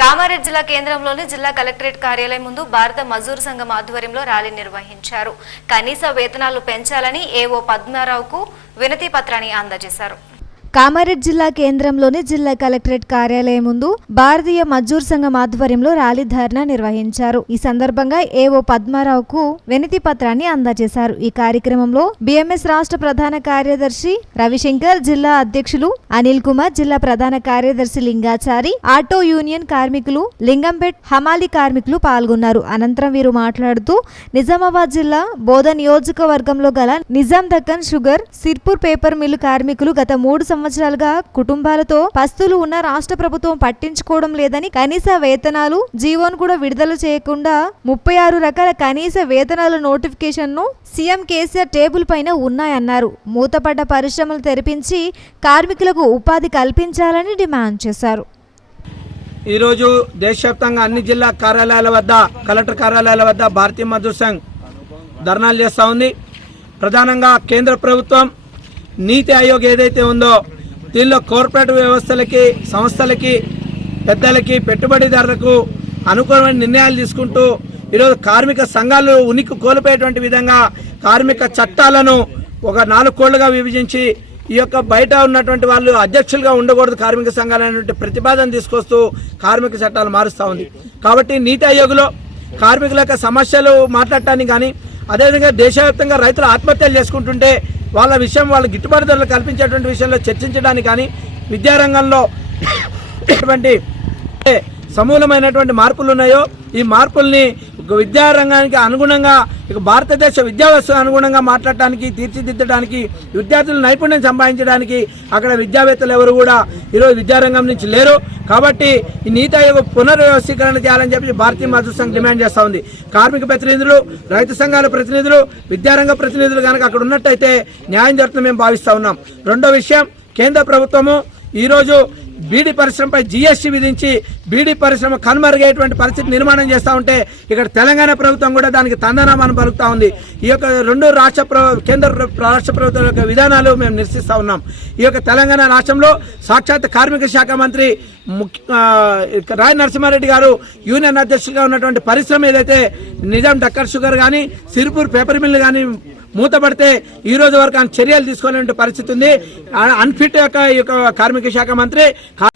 కామారెడ్డి జిల్లా కేంద్రంలోని జిల్లా కలెక్టరేట్ కార్యాలయం ముందు భారత మజూర్ సంఘం ఆధ్వర్యంలో ర్యాలీ నిర్వహించారు. కనీస వేతనాలు పెంచాలని ఏవో పద్మారావుకు వినతి పత్రాన్ని అందజేశారు. కామారెడ్డి జిల్లా కేంద్రంలోని జిల్లా కలెక్టరేట్ కార్యాలయం ముందు భారతీయ మజ్దూర్ సంఘం ఆధ్వర్యంలో ర్యాలీ ధర్నా నిర్వహించారు. ఈ సందర్భంగా ఏవో పద్మారావుకు వినతి పత్రాన్ని అందజేశారు. ఈ కార్యక్రమంలో బిఎంఎస్ రాష్ట్ర ప్రధాన కార్యదర్శి రవిశంకర్, జిల్లా అధ్యక్షులు అనిల్ కుమార్, జిల్లా ప్రధాన కార్యదర్శి లింగాచారి, ఆటో యూనియన్ కార్మికులు, లింగంపేట్ హమాలి కార్మికులు పాల్గొన్నారు. అనంతరం వీరు మాట్లాడుతూ నిజామాబాద్ జిల్లా బోధ నియోజకవర్గంలో గల Nizam Deccan sugar, Sirpur paper mill కార్మికులు గత 3 సంవత్సరాలుగా కుటుంబాలతో పస్తులు ఉన్న రాష్ట్ర ప్రభుత్వం పట్టించుకోవడం లేదని, కనీస వేతనాలు జీవోను కూడా విడుదల చేయకుండా 36 రకాల కనీస వేతనాల నోటిఫికేషన్ను సీఎం కేసీఆర్ టేబుల్ పైన ఉన్నాయన్నారు. మూతపడ్డ పరిశ్రమలు తెరిపించి కార్మికులకు ఉపాధి కల్పించాలని డిమాండ్ చేశారు. ఈరోజు దేశవ్యాప్తంగా అన్ని జిల్లా కార్యాలయాల వద్ద, కలెక్టర్ కార్యాలయాల వద్ద భారతీయ మజ్దూర్ సంఘ్ ధర్నాలు చేస్తూ ఉంది. ప్రధానంగా కేంద్ర ప్రభుత్వం నీతి ఆయోగ్ ఏదైతే ఉందో దీనిలో కార్పొరేట్ వ్యవస్థలకి, సంస్థలకి, పెద్దలకి, పెట్టుబడిదారులకు అనుకూలమైన నిర్ణయాలు తీసుకుంటూ ఈరోజు కార్మిక సంఘాలు ఉనికి కోల్పోయేటువంటి విధంగా కార్మిక చట్టాలను ఒక 4 కోళ్లుగా విభజించి ఈ యొక్క బయట ఉన్నటువంటి వాళ్ళు అధ్యక్షులుగా ఉండకూడదు కార్మిక సంఘాలు అనేటువంటి ప్రతిపాదన తీసుకొస్తూ కార్మిక చట్టాలు మారుస్తూ ఉంది. కాబట్టి నీతి ఆయోగ్లో కార్మికుల యొక్క సమస్యలు మాట్లాడటానికి కానీ, అదేవిధంగా దేశవ్యాప్తంగా రైతులు ఆత్మహత్యలు చేసుకుంటుంటే వాళ్ళ విషయం, వాళ్ళ గిట్టుబాటు ధరలు కల్పించేటువంటి విషయంలో చర్చించడానికి కానీ, విద్యారంగంలో ఎటువంటి సమూలమైనటువంటి మార్పులు ఉన్నాయో ఈ మార్పుల్ని విద్యారంగానికి అనుగుణంగా, ఇక భారతదేశ విద్యా వ్యవస్థకు అనుగుణంగా మాట్లాడటానికి, తీర్చిదిద్దడానికి, విద్యార్థులు నైపుణ్యం సంపాదించడానికి అక్కడ విద్యావేత్తలు ఎవరు కూడా ఈరోజు విద్యారంగం నుంచి లేరు. కాబట్టి ఈ నీతి ఆయోగ పునర్వ్యవస్థీకరణ చేయాలని చెప్పి భారతీయ మజ్దూర్ సంఘ్ డిమాండ్ చేస్తూ ఉంది. కార్మిక ప్రతినిధులు, రైతు సంఘాల ప్రతినిధులు, విద్యారంగ ప్రతినిధులు కనుక అక్కడ ఉన్నట్టయితే న్యాయం జరుగుతుందని మేము భావిస్తూ ఉన్నాం. రెండో విషయం, కేంద్ర ప్రభుత్వము ఈరోజు బీడీ పరిశ్రమపై జీఎస్టీ విధించి బీడీ పరిశ్రమ కనుమరుగయ్యేటువంటి పరిస్థితి నిర్మాణం చేస్తూ ఉంటే ఇక్కడ తెలంగాణ ప్రభుత్వం కూడా దానికి తందనామాను పలుకుతూ ఉంది. ఈ యొక్క కేంద్ర రాష్ట్ర ప్రభుత్వం యొక్క విధానాలు మేము నిరసిస్తూ ఉన్నాం. ఈ యొక్క తెలంగాణ రాష్ట్రంలో సాక్షాత్ కార్మిక శాఖ మంత్రి రాయ్ నరసింహారెడ్డి గారు యూనియన్ అధ్యక్షులుగా ఉన్నటువంటి పరిశ్రమ ఏదైతే నిజాం దక్కన్ షుగర్ కానీ, సిర్పూర్ పేపర్ మిల్లు కానీ మూతపడితే ఈ రోజు వరకు చర్యలు తీసుకోలేని పరిస్థితి ఉంది. అన్ఫిట్ యొక్క కార్మిక శాఖ మంత్రి